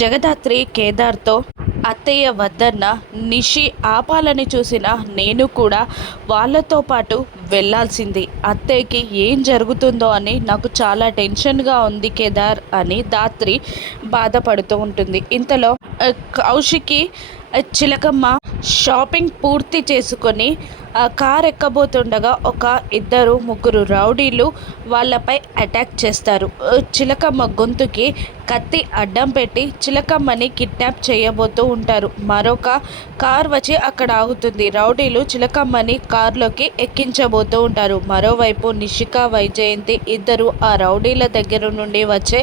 జగదాత్రి కేదార్తో అత్తయ్య వద్దన్న నిషి ఆపాలని చూసిన నేను కూడా వాళ్ళతో పాటు వెళ్ళాల్సింది. అత్తయ్యకి ఏం జరుగుతుందో అని నాకు చాలా టెన్షన్గా ఉంది కేదార్ అని ధాత్రి బాధపడుతూ ఉంటుంది. ఇంతలో కౌశికి చిలకమ్మ షాపింగ్ పూర్తి చేసుకొని కార్ ఎక్కబోతుండగా ఒక ఇద్దరు ముగ్గురు రౌడీలు వాళ్ళపై అటాక్ చేస్తారు. చిలకమ్మ గొంతుకి కత్తి అడ్డం పెట్టి చిలకమ్మని కిడ్నాప్ చేయబోతూ ఉంటారు. మరొక కార్ వచ్చి అక్కడ ఆగుతుంది. రౌడీలు చిలకమ్మని కార్లోకి ఎక్కించబోతూ ఉంటారు. మరోవైపు నిషిక వైజయంతి ఇద్దరు ఆ రౌడీల దగ్గర నుండి వచ్చే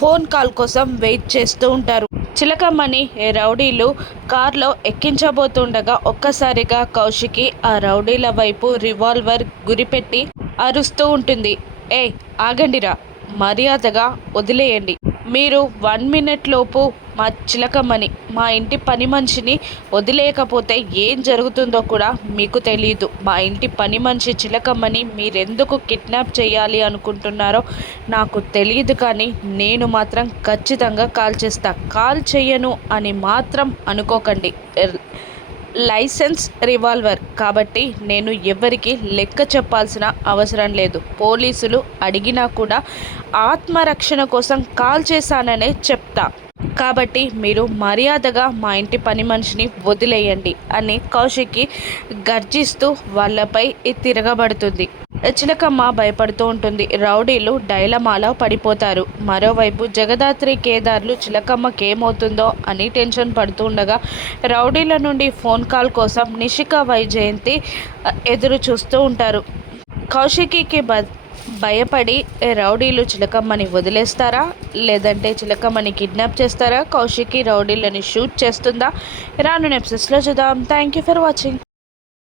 ఫోన్ కాల్ కోసం వెయిట్ చేస్తూ ఉంటారు. చిలకమ్మని రౌడీలు కార్లో ఎక్కించబోతుండగా ఒక్కసారిగా కౌశికి ఆ రౌడీల వైపు రివాల్వర్ గురిపెట్టి అరుస్తూ ఉంటుంది. ఏ ఆగండిరా, మర్యాదగా వదిలేయండి. మీరు 1 మినిట్ లోపు మా చిలకమ్మని, మా ఇంటి పని మనిషిని వదిలేయకపోతే ఏం జరుగుతుందో కూడా మీకు తెలియదు. మా ఇంటి పని మనిషి చిలకమ్మని మీరెందుకు కిడ్నాప్ చేయాలి అనుకుంటున్నారో నాకు తెలియదు, కానీ నేను మాత్రం ఖచ్చితంగా కాల్ చేస్తా. కాల్ చేయను అని మాత్రం అనుకోకండి. లైసెన్స్ రివాల్వర్ కాబట్టి నేను ఎవరికి లెక్క చెప్పాల్సిన అవసరం లేదు. పోలీసులు అడిగినా కూడా ఆత్మరక్షణ కోసం కాల్ చేశాననే చెప్తా. కాబట్టి మీరు మర్యాదగా మా ఇంటి పని మనిషిని వదిలేయండి అని కౌశికి గర్జిస్తూ వాళ్ళపై తిరగబడుతుంది. చిలకమ్మ భయపడుతూ ఉంటుంది. రౌడీలు డైలమాలో పడిపోతారు. మరోవైపు జగదాత్రి కేదార్లు చిలకమ్మకేమవుతుందో అని టెన్షన్ పడుతూ ఉండగా రౌడీల నుండి ఫోన్ కాల్ కోసం నిషిక వైజయంతి ఎదురు చూస్తూ ఉంటారు. కౌశికి భయపడి రౌడీలు చిలకమ్మని వదిలేస్తారా, లేదంటే చిలకమ్మని కిడ్నాప్ చేస్తారా? కౌశికి రౌడీలని షూట్ చేస్తుందా? రాను ఎపిసోడ్స్లో చూద్దాం. Thank you for watching.